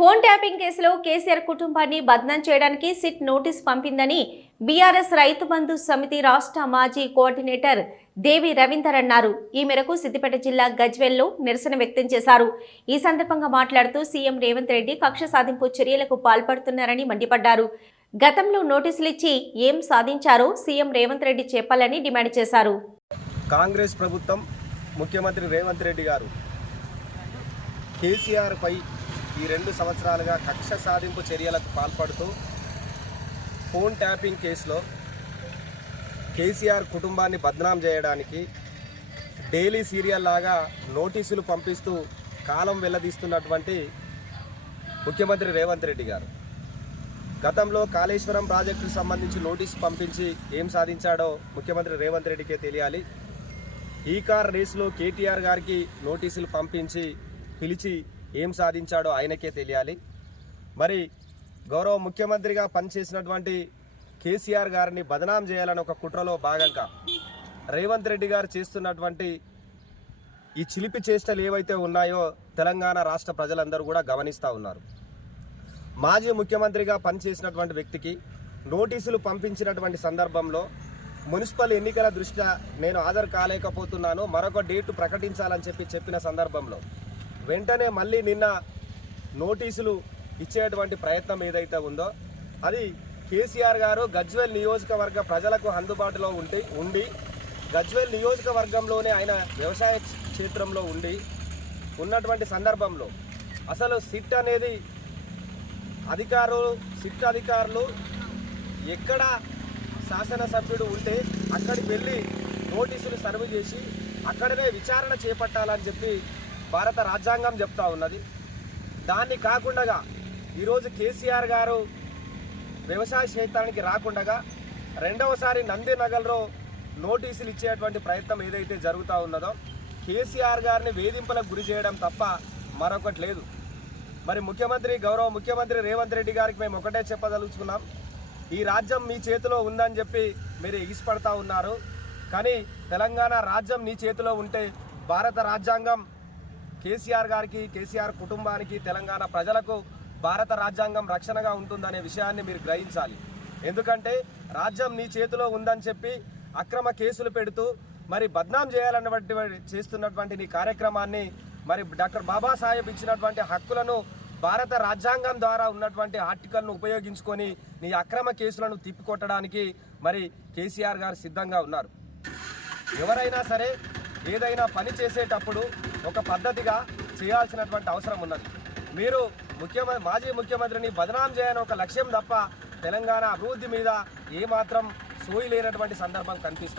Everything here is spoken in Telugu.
ఫోన్ ట్యాపింగ్ కేసులో కేసీఆర్ కుటుంబాన్ని బద్నాం చేయడానికి SIT notice పంపిందని BRS Rythu Bandhu సమితి రాష్ట్ర మాజీ కోఆర్డినేటర్ దేవి రవీందర్ అన్నారు. ఈ మేరకు సిద్దిపేట జిల్లా గజ్వేల్లో నిరసన వ్యక్తం చేశారు. ఈ సందర్భంగా మాట్లాడుతూ సీఎం రేవంత్ రెడ్డి కక్ష సాధింపు చర్యలకు పాల్పడుతున్నారని మండిపడ్డారు. గతంలో నోటీసులు ఇచ్చి ఏం సాధించారో సీఎం రేవంత్ రెడ్డి చెప్పాలని డిమాండ్ చేశారు. కాంగ్రెస్ ప్రభుత్వం ముఖ్యమంత్రి రేవంత్ రెడ్డి గారు కేసీఆర్ పై ఈ 2 సంవత్సరాలుగా కక్ష సాధింపు చర్యలకు పాల్పడుతూ ఫోన్ ట్యాపింగ్ కేసులో కేసీఆర్ కుటుంబాన్ని బద్నాం చేయడానికి డైలీ సీరియల్ లాగా నోటీసులు పంపిస్తూ కాలం వెల్లదీస్తున్నటువంటి ముఖ్యమంత్రి రేవంత్ రెడ్డి గారు గతంలో కాళేశ్వరం ప్రాజెక్టుకు సంబంధించి నోటీసు పంపించి ఏం సాధించాడో ముఖ్యమంత్రి రేవంత్ రెడ్డికే తెలియాలి. ఈ కార్ రేసులో కేటీఆర్ గారికి నోటీసులు పంపించి పిలిచి ఏం సాధించాడో ఆయనకే తెలియాలి. మరి గౌరవ ముఖ్యమంత్రిగా పనిచేసినటువంటి కేసీఆర్ గారిని బదనాం చేయాలని ఒక కుట్రలో భాగంగా రేవంత్ రెడ్డి గారు చేస్తున్నటువంటి ఈ చిలిపి చేష్టలు ఏవైతే ఉన్నాయో తెలంగాణ రాష్ట్ర ప్రజలందరూ కూడా గమనిస్తూ ఉన్నారు. మాజీ ముఖ్యమంత్రిగా పనిచేసినటువంటి వ్యక్తికి నోటీసులు పంపించినటువంటి సందర్భంలో మున్సిపల్ ఎన్నికల దృష్ట్యా నేను హాజరు కాలేకపోతున్నాను, మరొక డేటు ప్రకటించాలని చెప్పిన సందర్భంలో వెంటనే మళ్ళీ నిన్న నోటీసులు ఇచ్చేటువంటి ప్రయత్నం ఏదైతే ఉందో అది కేసీఆర్ గారు గజ్వేల్ నియోజకవర్గ ప్రజలకు అందుబాటులో ఉండి గజ్వేల్ నియోజకవర్గంలోనే ఆయన వ్యవసాయ క్షేత్రంలో ఉన్నటువంటి సందర్భంలో అసలు సిట్ అనేది సిట్ అధికారులు ఎక్కడ శాసనసభ్యుడు ఉంటే అక్కడికి వెళ్ళి నోటీసులు సర్వ్ చేసి అక్కడనే విచారణ చేపట్టాలని చెప్పి భారత రాజ్యాంగం చెప్తా ఉన్నది. దాన్ని కాకుండా ఈరోజు కేసీఆర్ గారు వ్యవసాయ క్షేత్రానికి రాకుండా రెండవసారి నందినగర్లో నోటీసులు ఇచ్చేటువంటి ప్రయత్నం ఏదైతే జరుగుతూ ఉన్నదో కేసీఆర్ గారిని వేధింపులకు గురి చేయడం తప్ప మరొకటి లేదు. మరి గౌరవ ముఖ్యమంత్రి రేవంత్ రెడ్డి గారికి మేము ఒకటే చెప్పదలుచుకున్నాం, ఈ రాజ్యం మీ చేతిలో ఉందని చెప్పి మీరు ఎగిసిపడతా ఉన్నారు. కానీ తెలంగాణ రాజ్యం నీ చేతిలో ఉంటే భారత రాజ్యాంగం కేసీఆర్ గారికి, కేసీఆర్ కుటుంబానికి, తెలంగాణ ప్రజలకు భారత రాజ్యాంగం రక్షణగా ఉంటుందనే విషయాన్ని మీరు గ్రహించాలి. ఎందుకంటే రాజ్యం నీ చేతిలో ఉందని చెప్పి అక్రమ కేసులు పెడుతూ మరి బద్నాం చేస్తున్నటువంటి నీ కార్యక్రమాన్ని మరి డాక్టర్ బాబాసాహెబ్ ఇచ్చినటువంటి హక్కులను భారత రాజ్యాంగం ద్వారా ఉన్నటువంటి ఆర్టికల్ను ఉపయోగించుకొని నీ అక్రమ కేసులను తిప్పికొట్టడానికి మరి కేసీఆర్ గారు సిద్ధంగా ఉన్నారు. ఎవరైనా సరే ఏదైనా పని చేసేటప్పుడు ఒక పద్ధతిగా చేయాల్సినటువంటి అవసరం ఉన్నది. మీరు మాజీ ముఖ్యమంత్రిని బదనాం చేయని ఒక లక్ష్యం తప్ప తెలంగాణ అభివృద్ధి మీద ఏమాత్రం సోయి లేనటువంటి సందర్భం కనిపిస్తుంది.